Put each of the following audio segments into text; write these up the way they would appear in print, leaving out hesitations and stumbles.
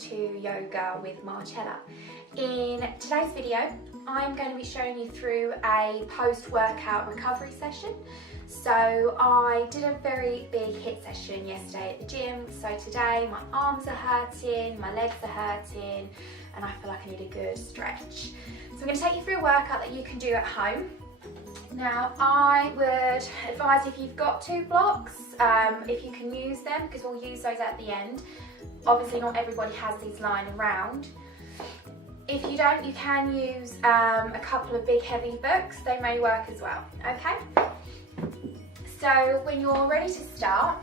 to Yoga with Marcella. In today's video, I'm going to be showing you through a post-workout recovery session. So I did a very big HIIT session yesterday at the gym. So today my arms are hurting, my legs are hurting, and I feel like I need a good stretch. So I'm going to take you through a workout that you can do at home. Now I would advise, if you've got 2 blocks, if you can use them, because we'll use those at the end. Obviously not everybody has these lying around. If you don't, you can use a couple of big heavy books. They may work as well, okay? So when you're ready to start,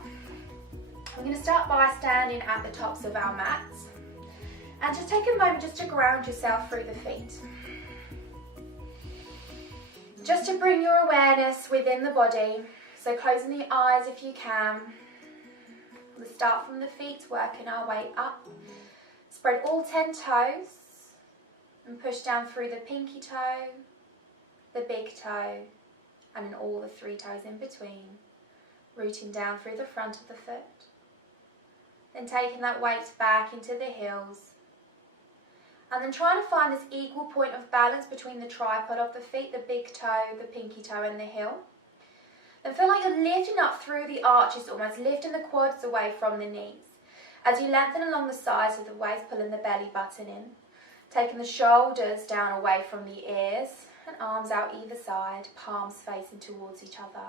I'm going to start by standing at the tops of our mats. And just take a moment just to ground yourself through the feet. Just to bring your awareness within the body. So closing the eyes if you can. We'll start from the feet, working our way up. Spread all 10 toes and push down through the pinky toe, the big toe, and then all the 3 toes in between. Rooting down through the front of the foot. Then taking that weight back into the heels. And then trying to find this equal point of balance between the tripod of the feet, the big toe, the pinky toe, and the heel. Then feel like you're lifting up through the arches, almost lifting the quads away from the knees. As you lengthen along the sides of the waist, pulling the belly button in. Taking the shoulders down away from the ears, and arms out either side, palms facing towards each other.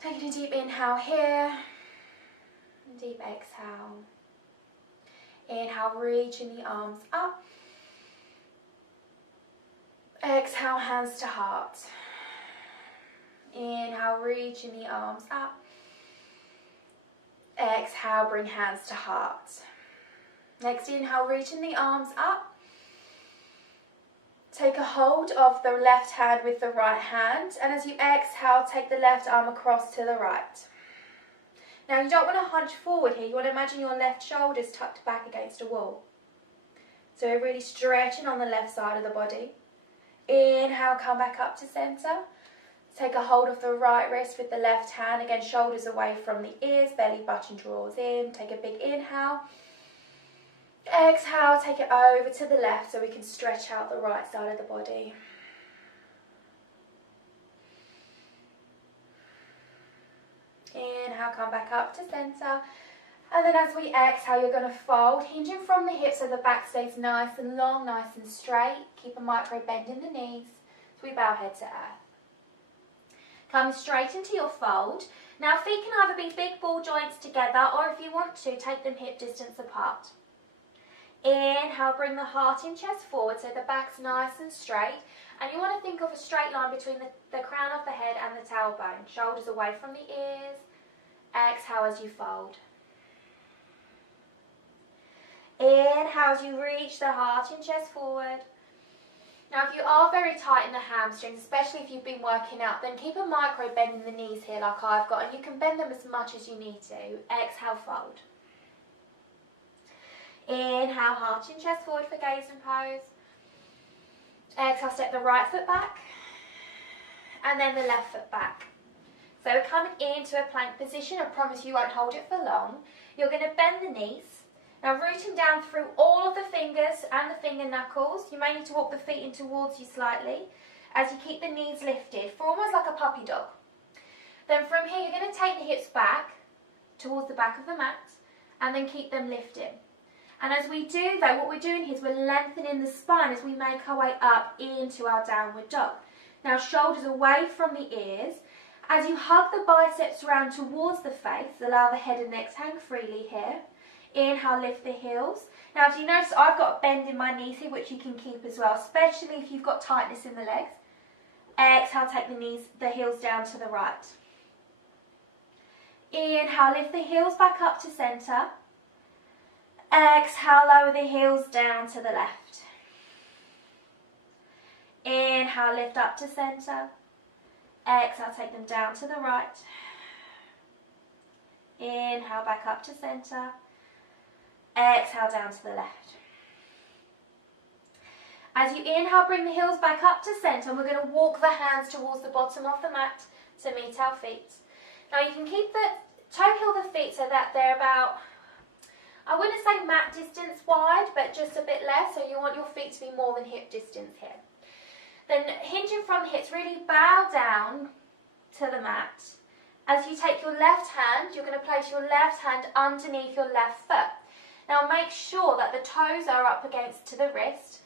Taking a deep inhale here, and deep exhale. Inhale, reaching the arms up. Exhale, hands to heart. Inhale, reaching the arms up. Exhale, bring hands to heart. Next inhale, reaching the arms up. Take a hold of the left hand with the right hand, and as you exhale, take the left arm across to the right. Now you don't want to hunch forward here, you want to imagine your left shoulder's tucked back against a wall. So we're really stretching on the left side of the body. Inhale, come back up to centre. Take a hold of the right wrist with the left hand, again shoulders away from the ears, belly button draws in. Take a big inhale. Exhale, take it over to the left so we can stretch out the right side of the body. Inhale, come back up to centre. And then as we exhale, you're going to fold, hinging from the hips so the back stays nice and long, nice and straight. Keep a micro bend in the knees as we bow head to earth. Come straight into your fold. Now feet can either be big ball joints together, or if you want to, take them hip distance apart. Inhale, bring the heart and chest forward so the back's nice and straight. And you want to think of a straight line between the crown of the head and the tailbone. Shoulders away from the ears. Exhale as you fold. Inhale as you reach the heart and chest forward. Now if you are very tight in the hamstrings, especially if you've been working out, then keep a micro bend in the knees here like I've got, and you can bend them as much as you need to. Exhale, fold. Inhale, heart and chest forward for gaze and pose. Exhale, step the right foot back, and then the left foot back. So we're coming into a plank position. I promise you won't hold it for long. You're going to bend the knees. Now rooting down through all of the fingers and the finger knuckles. You may need to walk the feet in towards you slightly as you keep the knees lifted for almost like a puppy dog. Then from here you're going to take the hips back towards the back of the mat and then keep them lifted. And as we do that, what we're doing here is we're lengthening the spine as we make our way up into our downward dog. Now shoulders away from the ears. As you hug the biceps round towards the face, allow the head and neck to hang freely here. Inhale, lift the heels. Now as you notice, I've got a bend in my knees here, which you can keep as well, especially if you've got tightness in the legs. Exhale, take the heels down to the right. Inhale, lift the heels back up to centre. Exhale, lower the heels down to the left. Inhale, lift up to centre. Exhale, take them down to the right. Inhale, back up to centre. Exhale, down to the left. As you inhale, bring the heels back up to centre, and we're going to walk the hands towards the bottom of the mat to meet our feet. Now you can keep the toe heel the feet so that they're about I wouldn't say mat distance wide, but just a bit less, so you want your feet to be more than hip distance here. Then hinging from the hips, really bow down to the mat. As you take your left hand, you're going to place your left hand underneath your left foot. Now make sure that the toes are up against to the wrist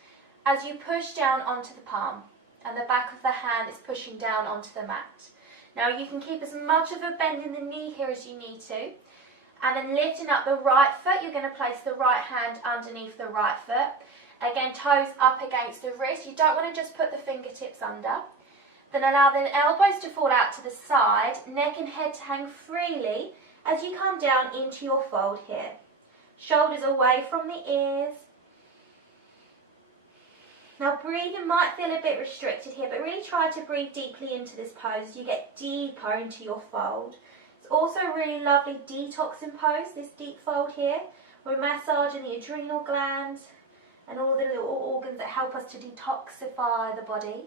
as you push down onto the palm, and the back of the hand is pushing down onto the mat. Now you can keep as much of a bend in the knee here as you need to, and then lifting up the right foot, you're going to place the right hand underneath the right foot. Again, toes up against the wrist. You don't want to just put the fingertips under. Then allow the elbows to fall out to the side, neck and head to hang freely as you come down into your fold here. Shoulders away from the ears. Now breathing might feel a bit restricted here, but really try to breathe deeply into this pose as you get deeper into your fold. It's also a really lovely detoxing pose, this deep fold here. We're massaging the adrenal glands and all the little organs that help us to detoxify the body.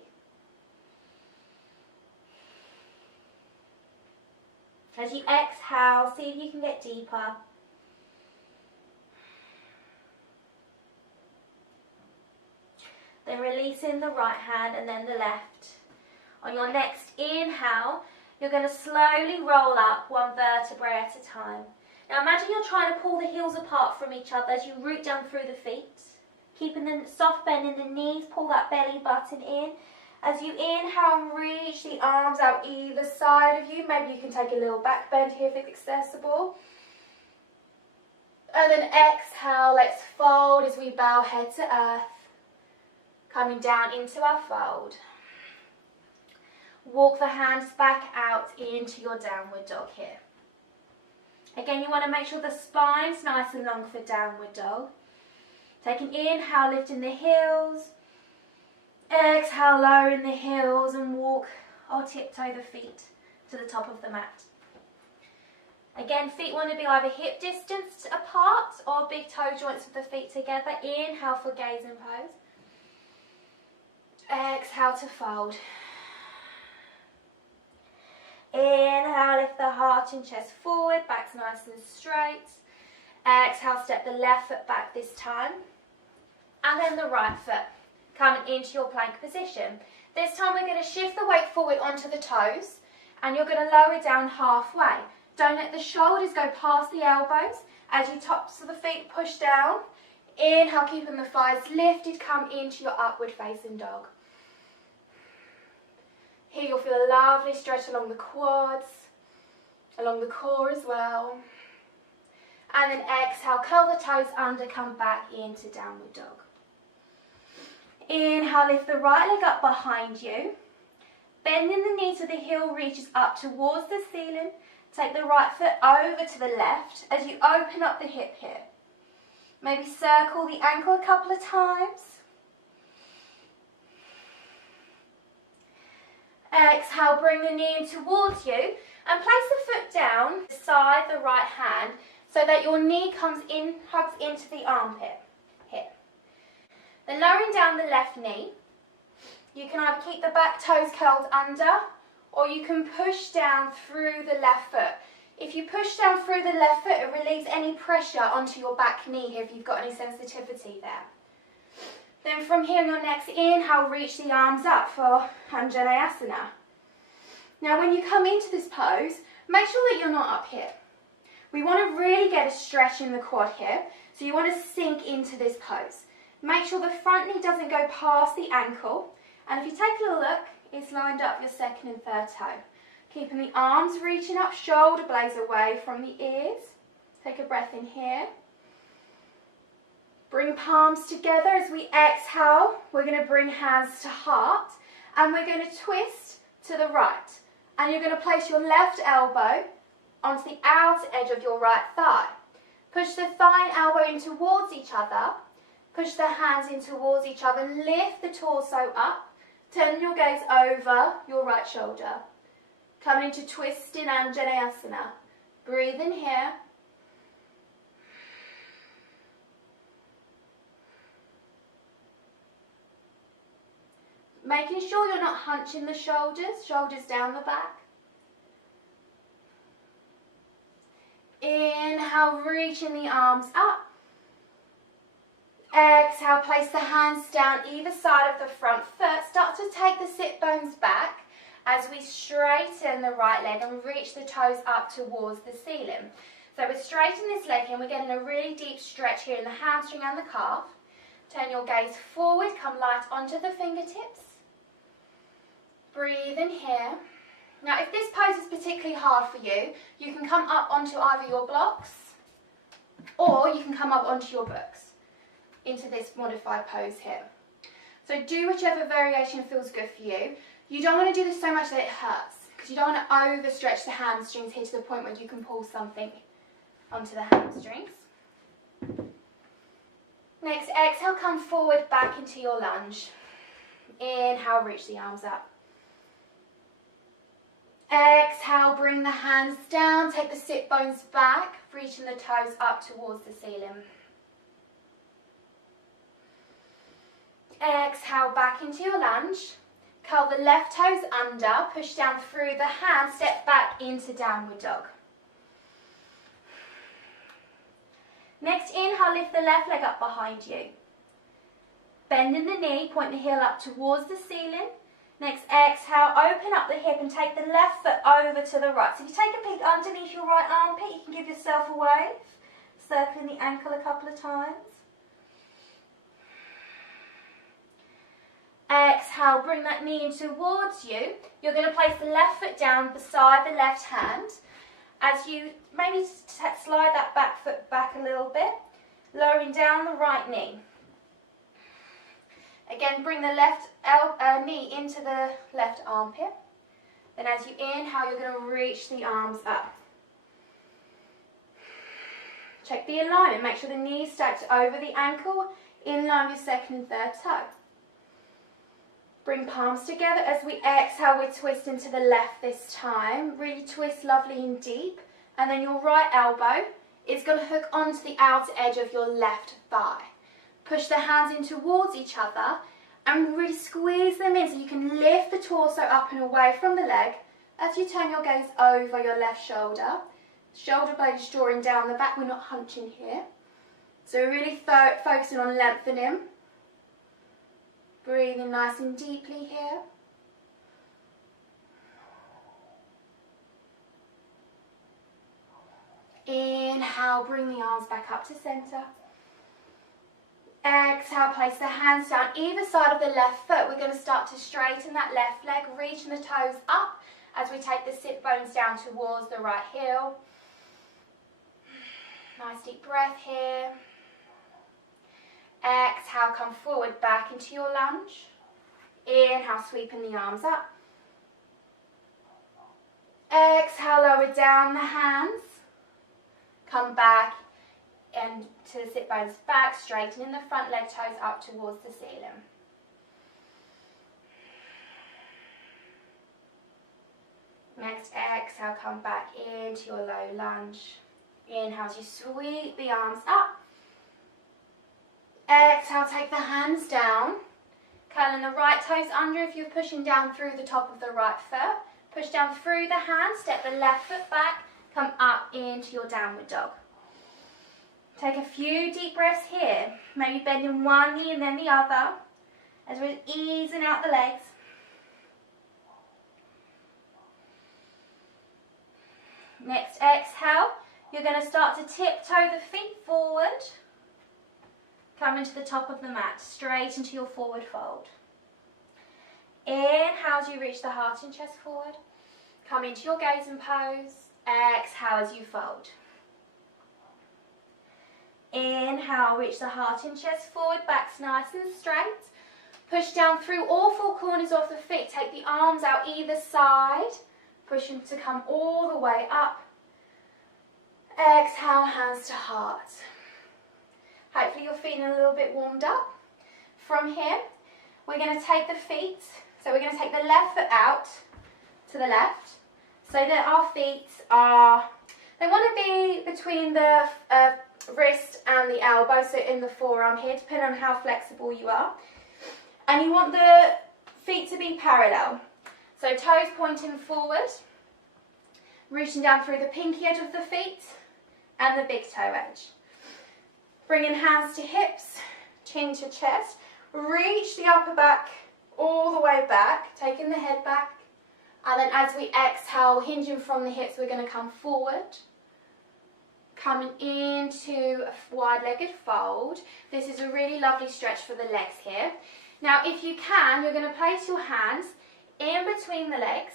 As you exhale, see if you can get deeper. Then releasing the right hand and then the left. On your next inhale, you're going to slowly roll up one vertebrae at a time. Now imagine you're trying to pull the heels apart from each other as you root down through the feet. Keeping the soft bend in the knees, pull that belly button in. As you inhale, reach the arms out either side of you. Maybe you can take a little back bend here if it's accessible. And then exhale, let's fold as we bow head to earth. Coming down into our fold. Walk the hands back out into your downward dog here. Again, you want to make sure the spine's nice and long for downward dog. Take an inhale, lifting the heels. Exhale, lowering the heels and walk or tiptoe the feet to the top of the mat. Again, feet want to be either hip distance apart or big toe joints with the feet together. Inhale for gazing pose. Exhale to fold. Inhale, lift the heart and chest forward, back's nice and straight. Exhale, step the left foot back this time. And then the right foot coming into your plank position. This time we're going to shift the weight forward onto the toes and you're going to lower it down halfway. Don't let the shoulders go past the elbows. As you tops of the feet push down, inhale, keeping the thighs lifted, come into your upward facing dog. Here you'll feel a lovely stretch along the quads, along the core as well. And then exhale, curl the toes under, come back into downward dog. Inhale, lift the right leg up behind you. Bending the knee so the heel reaches up towards the ceiling. Take the right foot over to the left as you open up the hip here. Maybe circle the ankle a couple of times. Exhale, bring the knee in towards you and place the foot down beside the right hand so that your knee comes in, hugs into the armpit here. Then lowering down the left knee, you can either keep the back toes curled under or you can push down through the left foot. If you push down through the left foot, it relieves any pressure onto your back knee here if you've got any sensitivity there. Then from here on your next inhale, reach the arms up for Anjaneyasana. Now when you come into this pose, make sure that you're not up here. We want to really get a stretch in the quad here, so you want to sink into this pose. Make sure the front knee doesn't go past the ankle, and if you take a little look, it's lined up your second and third toe. Keeping the arms reaching up, shoulder blades away from the ears. Take a breath in here. Bring palms together as we exhale. We're going to bring hands to heart and we're going to twist to the right. And you're going to place your left elbow onto the outer edge of your right thigh. Push the thigh and elbow in towards each other. Push the hands in towards each other. Lift the torso up. Turn your gaze over your right shoulder. Coming into twisting Anjaneyasana. Breathe in here. Making sure you're not hunching the shoulders, shoulders down the back. Inhale Inhale, reaching the arms up. Exhale, place the hands down either side of the front foot. Start to take the sit bones back as we straighten the right leg and reach the toes up towards the ceiling. So we're straightening this leg and we're getting a really deep stretch here in the hamstring and the calf. Turn your gaze forward, come light onto the fingertips. Breathe in here. Now if this pose is particularly hard for you, you can come up onto either your blocks or you can come up onto your books into this modified pose here. So do whichever variation feels good for you. You don't want to do this so much that it hurts because you don't want to overstretch the hamstrings here to the point where you can pull something onto the hamstrings. Next, exhale, come forward back into your lunge. Inhale, reach the arms up. Exhale, bring the hands down, take the sit bones back, reaching the toes up towards the ceiling. Exhale, back into your lunge. Curl the left toes under, push down through the hands, step back into downward dog. Next, inhale, lift the left leg up behind you. Bending the knee, point the heel up towards the ceiling. Next, exhale, open up the hip and take the left foot over to the right. So if you take a peek underneath your right armpit, you can give yourself a wave, circling the ankle a couple of times. Exhale, bring that knee in towards you. You're going to place the left foot down beside the left hand. As you maybe slide that back foot back a little bit, lowering down the right knee. Again, bring the left knee into the left armpit. Then as you inhale, you're going to reach the arms up. Check the alignment. Make sure the knee is stacked over the ankle, in line with your second and third toe. Bring palms together. As we exhale, we twist into the left this time. Really twist lovely and deep. And then your right elbow is going to hook onto the outer edge of your left thigh. Push the hands in towards each other and really squeeze them in so you can lift the torso up and away from the leg as you turn your gaze over your left shoulder. Shoulder blade is drawing down the back. We're not hunching here. So we're really focusing on lengthening. Breathing nice and deeply here. Inhale, bring the arms back up to center. Exhale, place the hands down either side of the left foot. We're going to start to straighten that left leg, reaching the toes up as we take the sit bones down towards the right heel. Nice deep breath here. Exhale, come forward back into your lunge. Inhale, sweeping the arms up. Exhale, lower down the hands. Come back and to the sit bones back, straightening the front leg toes up towards the ceiling. Next, exhale, come back into your low lunge. Inhale as you sweep the arms up. Exhale, take the hands down. Curling the right toes under if you're pushing down through the top of the right foot. Push down through the hands, step the left foot back, come up into your downward dog. Take a few deep breaths here. Maybe bending one knee and then the other as we're easing out the legs. Next exhale, you're going to start to tiptoe the feet forward. Come into the top of the mat, straight into your forward fold. Inhale as you reach the heart and chest forward. Come into your gazing pose. Exhale as you fold. Inhale, reach the heart and chest forward, back's nice and straight. Push down through all four corners of the feet. Take the arms out either side. Push them to come all the way up. Exhale, hands to heart. Hopefully you're feeling a little bit warmed up. From here, we're going to take the feet. So we're going to take the left foot out to the left. So that our feet are, they want to be between the wrist and the elbow, so in the forearm here, depending on how flexible you are. And you want the feet to be parallel. So toes pointing forward, reaching down through the pinky edge of the feet and the big toe edge. Bringing hands to hips, chin to chest. Reach the upper back all the way back, taking the head back. And then as we exhale, hinging from the hips, we're going to come forward. Coming into a wide-legged fold. This is a really lovely stretch for the legs here. Now, if you can, you're going to place your hands in between the legs.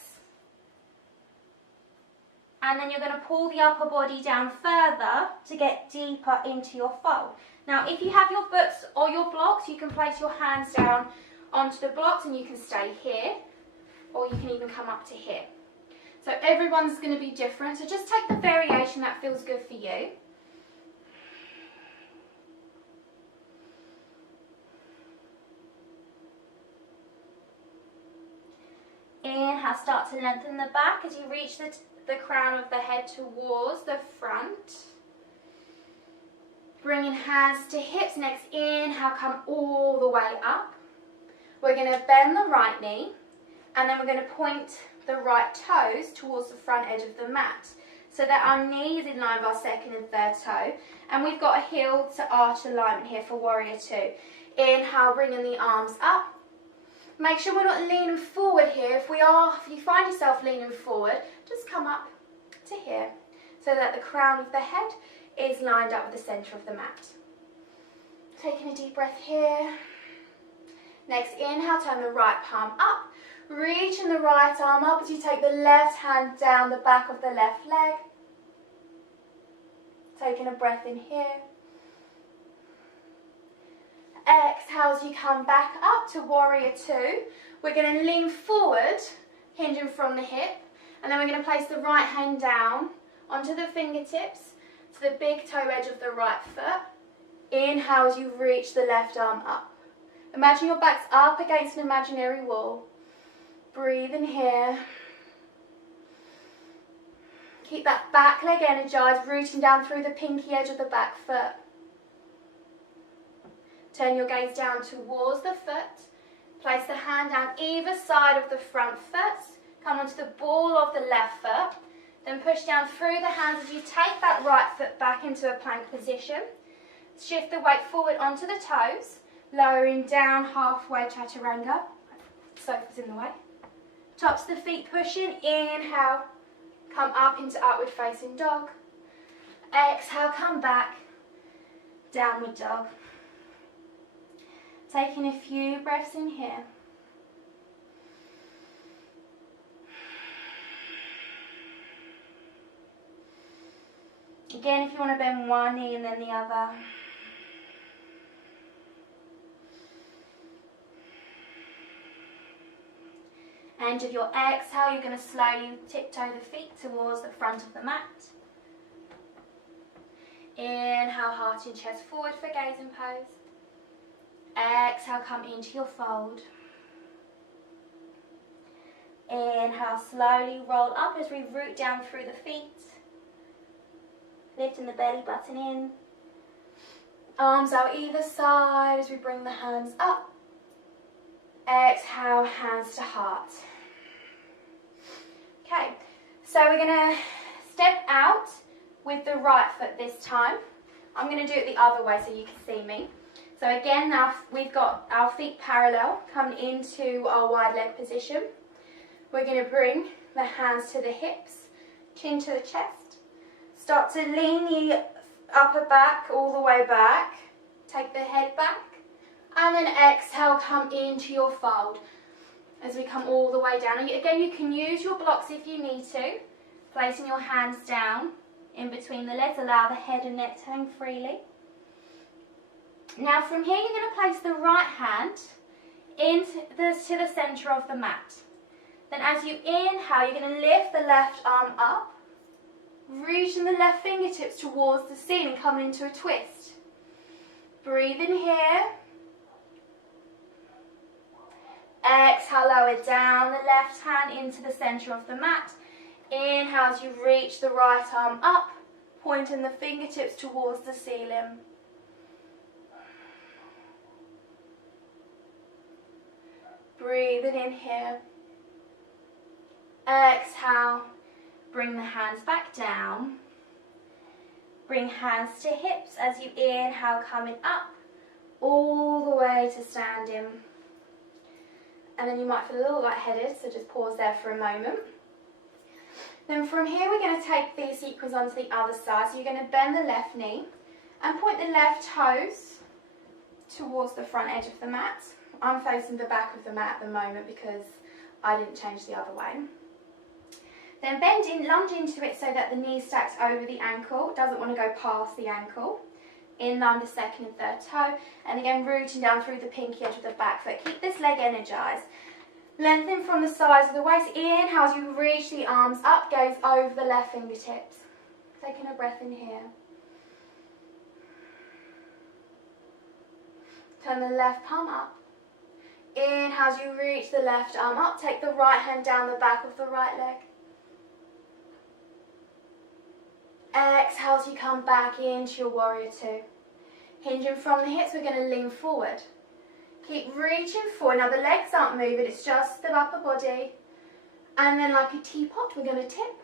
And then you're going to pull the upper body down further to get deeper into your fold. Now, if you have your books or your blocks, you can place your hands down onto the blocks and you can stay here, or you can even come up to here. So everyone's going to be different, so just take the variation that feels good for you. Inhale, start to lengthen the back as you reach the crown of the head towards the front. Bringing hands to hips. Next inhale, come all the way up. We're going to bend the right knee and then we're going to point the right toes towards the front edge of the mat so that our knee is in line with our second and third toe, and we've got a heel to arch alignment here for warrior two. Inhale, bringing the arms up. Make sure we're not leaning forward here. If you find yourself leaning forward, just come up to here so that the crown of the head is lined up with the centre of the mat. Taking a deep breath here. Next inhale, turn the right palm up. Reaching the right arm up as you take the left hand down the back of the left leg. Taking a breath in here. Exhale as you come back up to warrior two. We're going to lean forward, hinging from the hip, and then we're going to place the right hand down onto the fingertips to the big toe edge of the right foot. Inhale as you reach the left arm up. Imagine your back's up against an imaginary wall. Breathe in here. Keep that back leg energized, rooting down through the pinky edge of the back foot. Turn your gaze down towards the foot. Place the hand down either side of the front foot. Come onto the ball of the left foot. Then push down through the hands as you take that right foot back into a plank position. Shift the weight forward onto the toes, lowering down halfway chaturanga. Sofa's in the way. Tops of the feet pushing. Inhale, come up into upward facing dog. Exhale, come back, downward dog. Taking a few breaths in here. Again, if you want to bend one knee and then the other. End of your exhale, you're going to slowly tiptoe the feet towards the front of the mat. Inhale, heart and chest forward for gazing pose. Exhale, come into your fold. Inhale, slowly roll up as we root down through the feet. Lifting the belly button in. Arms out either side as we bring the hands up. Exhale, hands to heart. Okay, so we're going to step out with the right foot this time. I'm going to do it the other way so you can see me. So again, now we've got our feet parallel, coming into our wide leg position. We're going to bring the hands to the hips, chin to the chest. Start to lean the upper back all the way back. Take the head back. And then exhale, come into your fold as we come all the way down. And again, you can use your blocks if you need to. Placing your hands down in between the legs, allow the head and neck to hang freely. Now from here, you're going to place the right hand to the centre of the mat. Then as you inhale, you're going to lift the left arm up, reaching the left fingertips towards the ceiling, coming into a twist. Breathe in here. Exhale, lower down the left hand into the centre of the mat. Inhale as you reach the right arm up, pointing the fingertips towards the ceiling. Breathing in here. Exhale, bring the hands back down. Bring hands to hips as you inhale, coming up all the way to standing. And then you might feel a little lightheaded, so just pause there for a moment. Then from here we're going to take the sequence onto the other side. So you're going to bend the left knee and point the left toes towards the front edge of the mat. I'm facing the back of the mat at the moment because I didn't change the other way. Then bend in, lunge into it so that the knee stacks over the ankle, doesn't want to go past the ankle. In line the second and third toe, and again rooting down through the pinky edge of the back foot. Keep this leg energized. Lengthen from the sides of the waist. Inhale as you reach the arms up, gaze over the left fingertips. Taking a breath in here. Turn the left palm up. Inhale as you reach the left arm up, take the right hand down the back of the right leg. Exhale as you come back into your warrior two. Hinging from the hips, we're going to lean forward. Keep reaching forward. Now the legs aren't moving, it's just the upper body. And then like a teapot, we're going to tip.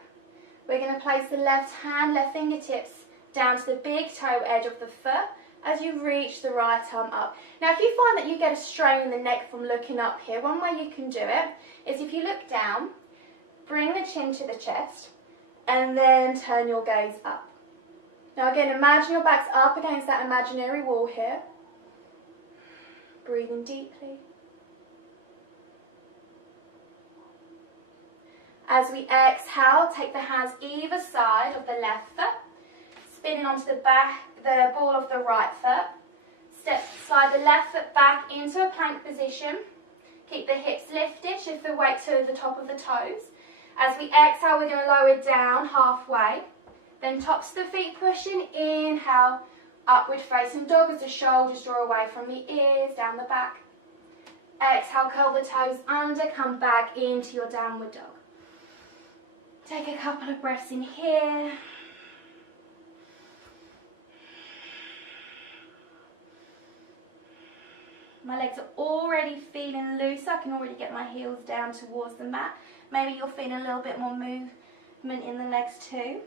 We're going to place the left hand, left fingertips down to the big toe edge of the foot as you reach the right arm up. Now if you find that you get a strain in the neck from looking up here, one way you can do it is if you look down, bring the chin to the chest, and then turn your gaze up. Now again, imagine your back's up against that imaginary wall here. Breathing deeply. As we exhale, take the hands either side of the left foot, spinning onto the ball of the right foot. Slide the left foot back into a plank position. Keep the hips lifted, shift the weight to the top of the toes. As we exhale, we're going to lower down halfway. Then tops of the feet pushing, inhale, upward facing dog as the shoulders draw away from the ears, down the back. Exhale, curl the toes under, come back into your downward dog. Take a couple of breaths in here. My legs are already feeling loose. I can already get my heels down towards the mat. Maybe you're feeling a little bit more movement in the legs too.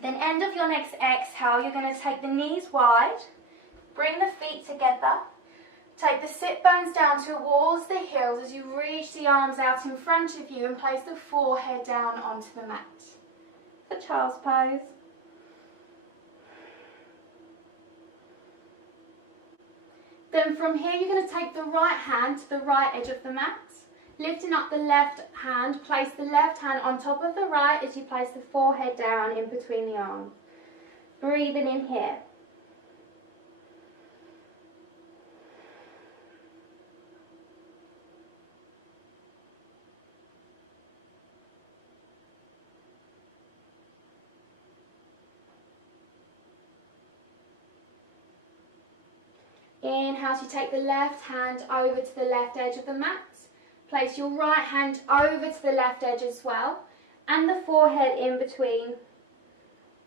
Then end of your next exhale, you're going to take the knees wide, bring the feet together, take the sit bones down towards the heels as you reach the arms out in front of you and place the forehead down onto the mat. For child's pose. Then from here you're going to take the right hand to the right edge of the mat. Lifting up the left hand, place the left hand on top of the right as you place the forehead down in between the arms. Breathing in here. Inhale as you take the left hand over to the left edge of the mat. Place your right hand over to the left edge as well, and the forehead in between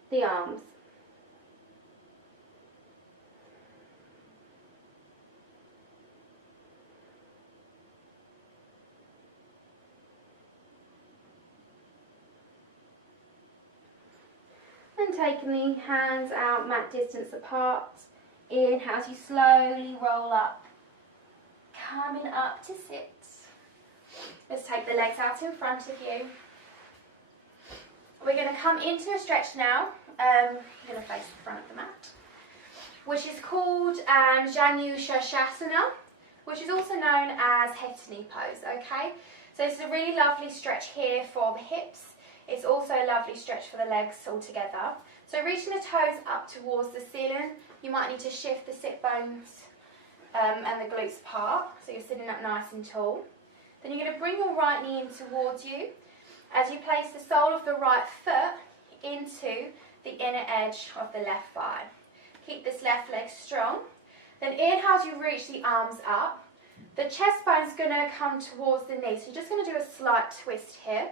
the arms. And taking the hands out mat distance apart. Inhale as you slowly roll up, coming up to sit. Let's take the legs out in front of you. We're going to come into a stretch now. You're going to face the front of the mat, which is called Janu Shirshasana, which is also known as Hetani pose, okay? So it's a really lovely stretch here for the hips. It's also a lovely stretch for the legs all together. So reaching the toes up towards the ceiling, you might need to shift the sit bones and the glutes apart, so you're sitting up nice and tall. Then you're going to bring your right knee in towards you as you place the sole of the right foot into the inner edge of the left thigh. Keep this left leg strong. Then inhale as you reach the arms up. The chest bone's going to come towards the knee, so you're just going to do a slight twist here.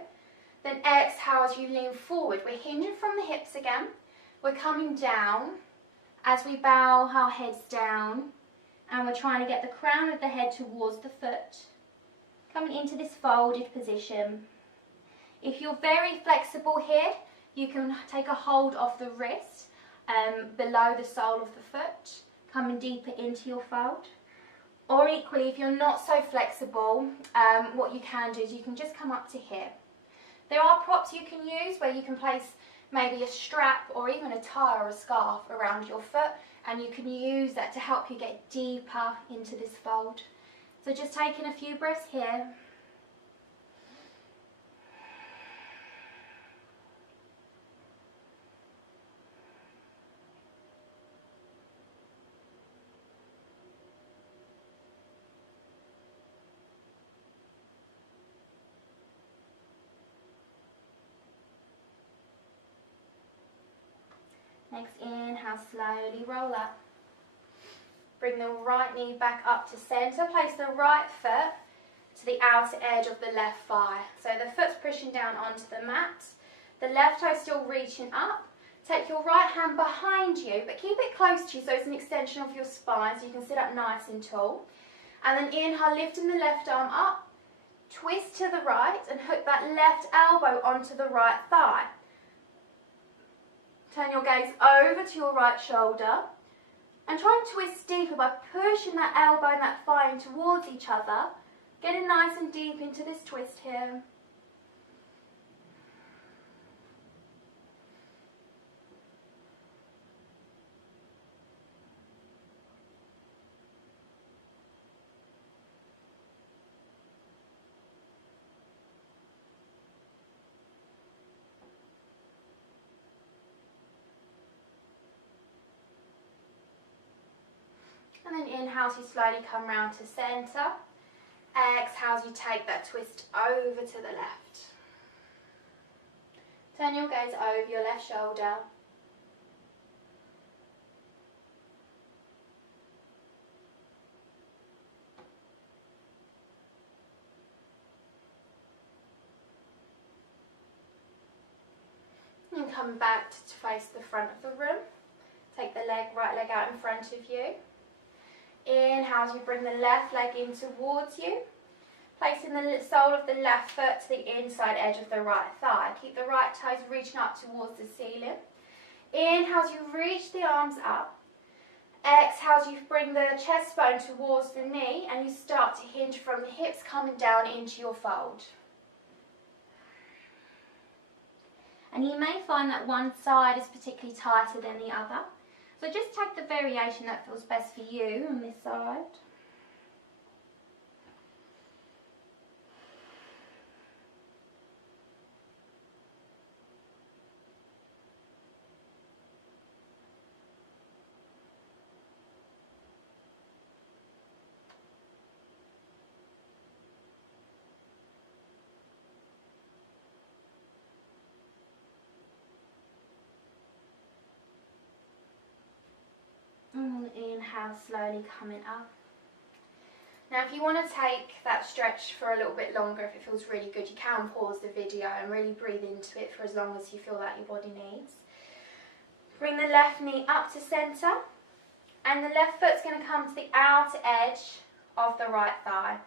Then exhale as you lean forward. We're hinging from the hips again. We're coming down as we bow our heads down, and we're trying to get the crown of the head towards the foot. Coming into this folded position. If you're very flexible here, You can take a hold of the wrist below the sole of the foot, coming deeper into your fold. Or equally, if you're not so flexible, what you can do is you can just come up to here. There are props you can use where you can place maybe a strap or even a tie or a scarf around your foot, and you can use that to help you get deeper into this fold. So just taking a few breaths here. Next inhale, slowly roll up. Bring the right knee back up to centre. Place the right foot to the outer edge of the left thigh. So the foot's pushing down onto the mat. The left toe still reaching up. Take your right hand behind you, but keep it close to you so it's an extension of your spine so you can sit up nice and tall. And then inhale, lifting the left arm up. Twist to the right and hook that left elbow onto the right thigh. Turn your gaze over to your right shoulder and try and twist deeper by pushing that elbow and that thigh in towards each other. Getting nice and deep into this twist here. And then inhale as you slowly come round to centre. Exhale as you take that twist over to the left. Turn your gaze over your left shoulder. And come back to face the front of the room. Take the right leg out in front of you. Inhale as you bring the left leg in towards you. Placing the sole of the left foot to the inside edge of the right thigh. Keep the right toes reaching up towards the ceiling. Inhale as you reach the arms up. Exhale as you bring the chest bone towards the knee and you start to hinge from the hips coming down into your fold. And you may find that one side is particularly tighter than the other. So just take the variation that feels best for you on this side. And inhale, slowly coming up. Now if you want to take that stretch for a little bit longer, if it feels really good, you can pause the video and really breathe into it for as long as you feel that your body needs. Bring the left knee up to centre, and the left foot's going to come to the outer edge of the right thigh.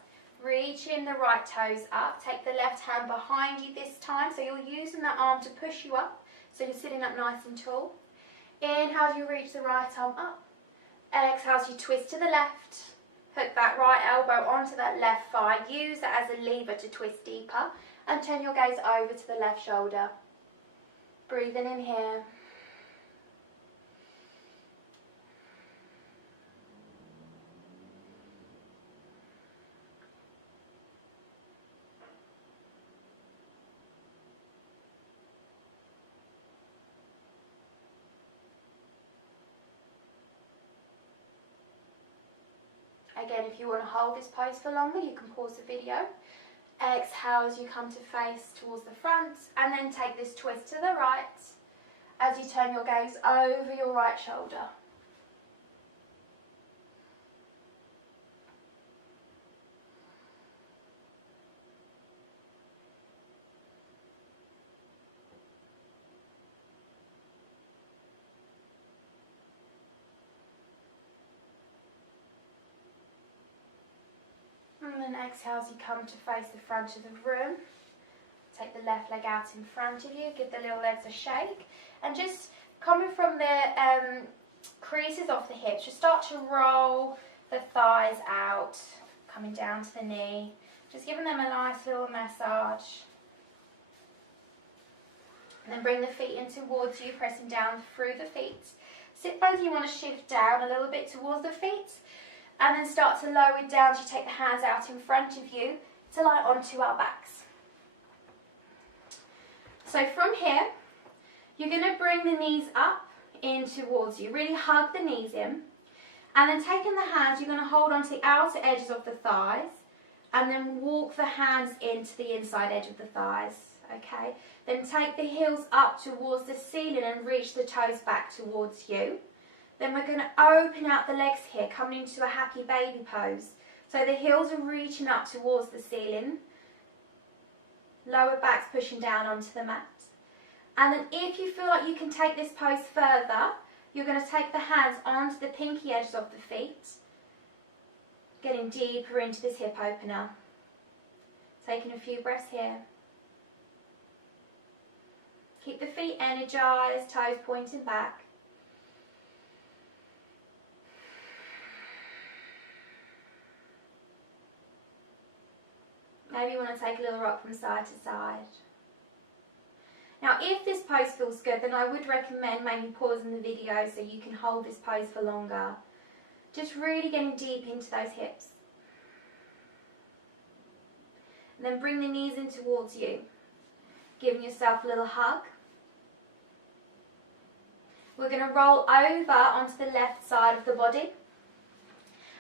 Reaching the right toes up. Take the left hand behind you this time, so you're using that arm to push you up, so you're sitting up nice and tall. Inhale as you reach the right arm up. Exhale as you twist to the left. Hook that right elbow onto that left thigh. Use that as a lever to twist deeper. And turn your gaze over to the left shoulder. Breathing in here. Again, if you want to hold this pose for longer, you can pause the video. Exhale as you come to face towards the front, and then take this twist to the right as you turn your gaze over your right shoulder. And then exhale as you come to face the front of the room. Take the left leg out in front of you, give the little legs a shake, and just coming from the creases of the hips, just start to roll the thighs out, coming down to the knee, just giving them a nice little massage. And then bring the feet in towards you, pressing down through the feet. Sit bones, you want to shift down a little bit towards the feet, and then start to lower it down. So you take the hands out in front of you to lie onto our backs. So from here, you're going to bring the knees up in towards you. Really hug the knees in. And then taking the hands, you're going to hold onto the outer edges of the thighs. And then walk the hands into the inside edge of the thighs. Okay? Then take the heels up towards the ceiling and reach the toes back towards you. Then we're going to open out the legs here, coming into a happy baby pose. So the heels are reaching up towards the ceiling. Lower back's pushing down onto the mat. And then if you feel like you can take this pose further, you're going to take the hands onto the pinky edges of the feet, getting deeper into this hip opener. Taking a few breaths here. Keep the feet energized, toes pointing back. Maybe you want to take a little rock from side to side. Now if this pose feels good, then I would recommend maybe pausing the video so you can hold this pose for longer. Just really getting deep into those hips. And then bring the knees in towards you. Giving yourself a little hug. We're going to roll over onto the left side of the body.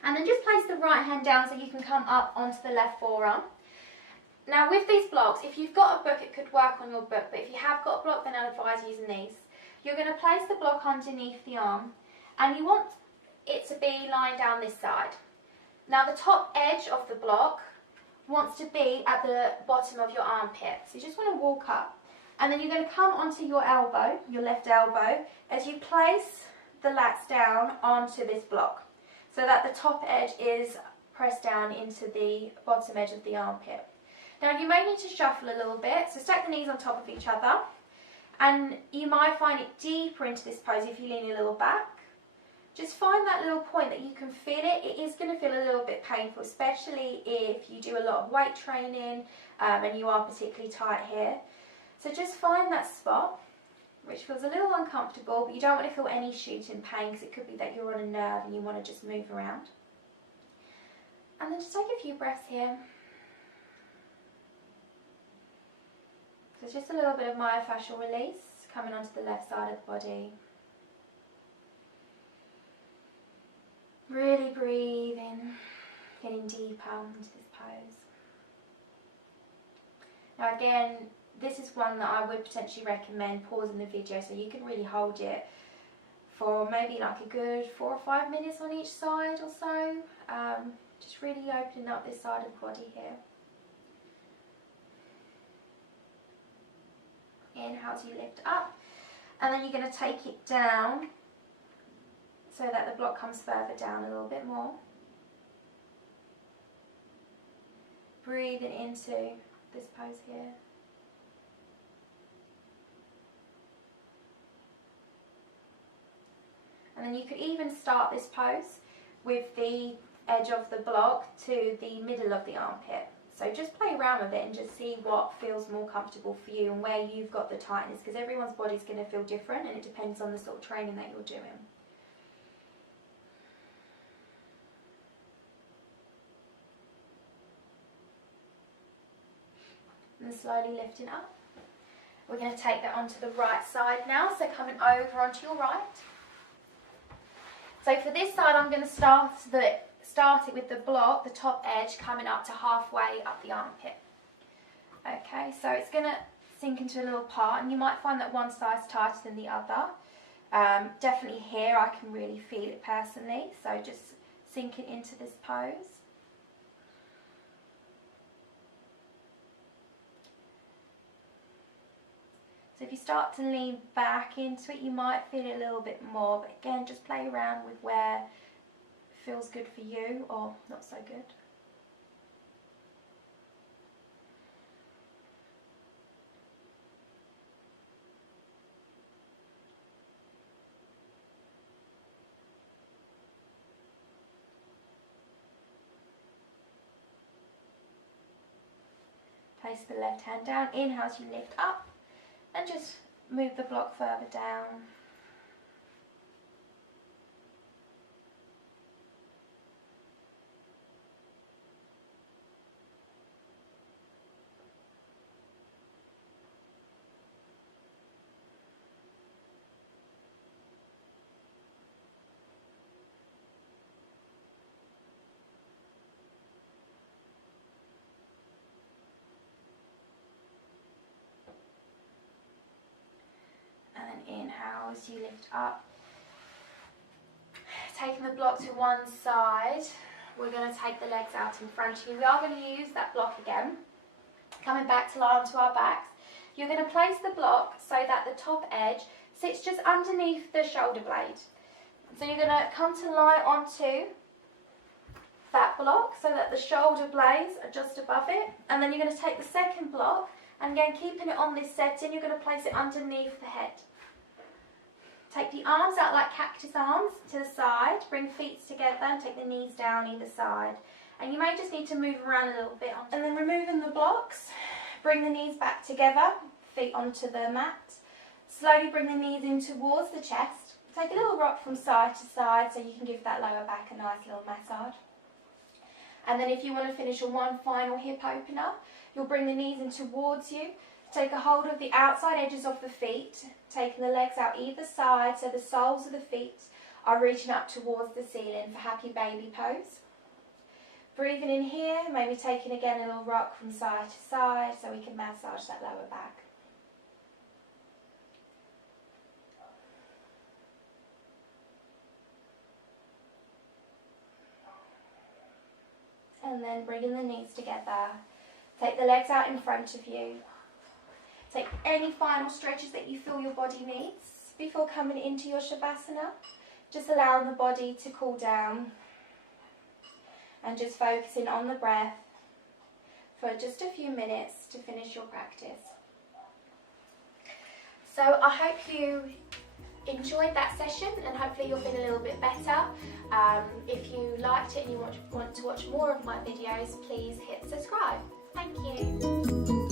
And then just place the right hand down so you can come up onto the left forearm. Now with these blocks, if you've got a book, it could work on your book, but if you have got a block, then I'd advise using these. You're going to place the block underneath the arm, and you want it to be lying down this side. Now the top edge of the block wants to be at the bottom of your armpit. So you just want to walk up, and then you're going to come onto your elbow, your left elbow, as you place the lats down onto this block, so that the top edge is pressed down into the bottom edge of the armpit. Now you may need to shuffle a little bit, so stack the knees on top of each other, and you might find it deeper into this pose if you lean a little back. Just find that little point that you can feel it. It is going to feel a little bit painful, especially if you do a lot of weight training and you are particularly tight here. So just find that spot, which feels a little uncomfortable, but you don't want to feel any shooting pain because it could be that you're on a nerve and you want to just move around. And then just take a few breaths here. So it's just a little bit of myofascial release coming onto the left side of the body. Really breathe in, getting deeper into this pose. Now again, this is one that I would potentially recommend pausing the video so you can really hold it for maybe like a good 4 or 5 minutes on each side or so. Just really opening up this side of the body here. Inhale as you lift up, and then you're going to take it down so that the block comes further down a little bit more. Breathing into this pose here. And then you could even start this pose with the edge of the block to the middle of the armpit. So just play around with it and just see what feels more comfortable for you and where you've got the tightness, because everyone's body's going to feel different and it depends on the sort of training that you're doing. And slowly lifting up. We're going to take that onto the right side now, so coming over onto your right. So for this side, I'm going to start it with the block, the top edge, coming up to halfway up the armpit. Okay, so it's going to sink into a little part, and you might find that one side's tighter than the other. Definitely here, I can really feel it personally, so just sink it into this pose. So if you start to lean back into it, you might feel it a little bit more, but again, just play around with where it feels good for you or not so good. Place the left hand down. Inhale as you lift up and just move the block further down. And then inhale as you lift up. Taking the block to one side, we're going to take the legs out in front of you. We are going to use that block again. Coming back to lie onto our backs. You're going to place the block so that the top edge sits just underneath the shoulder blade. So you're going to come to lie onto that block so that the shoulder blades are just above it. And then you're going to take the second block, and again keeping it on this setting, you're going to place it underneath the head. Take the arms out like cactus arms to the side, bring feet together and take the knees down either side. And you may just need to move around a little bit. And then removing the blocks, bring the knees back together, feet onto the mat. Slowly bring the knees in towards the chest. Take a little rock from side to side so you can give that lower back a nice little massage. And then if you want to finish on one final hip opener, you'll bring the knees in towards you. Take a hold of the outside edges of the feet, taking the legs out either side so the soles of the feet are reaching up towards the ceiling for happy baby pose. Breathing in here, maybe taking again a little rock from side to side so we can massage that lower back. And then bringing the knees together. Take the legs out in front of you. Take any final stretches that you feel your body needs before coming into your Shavasana. Just allowing the body to cool down and just focusing on the breath for just a few minutes to finish your practice. So I hope you enjoyed that session and hopefully you'll feel a little bit better. If you liked it and you want to watch more of my videos, please hit subscribe. Thank you.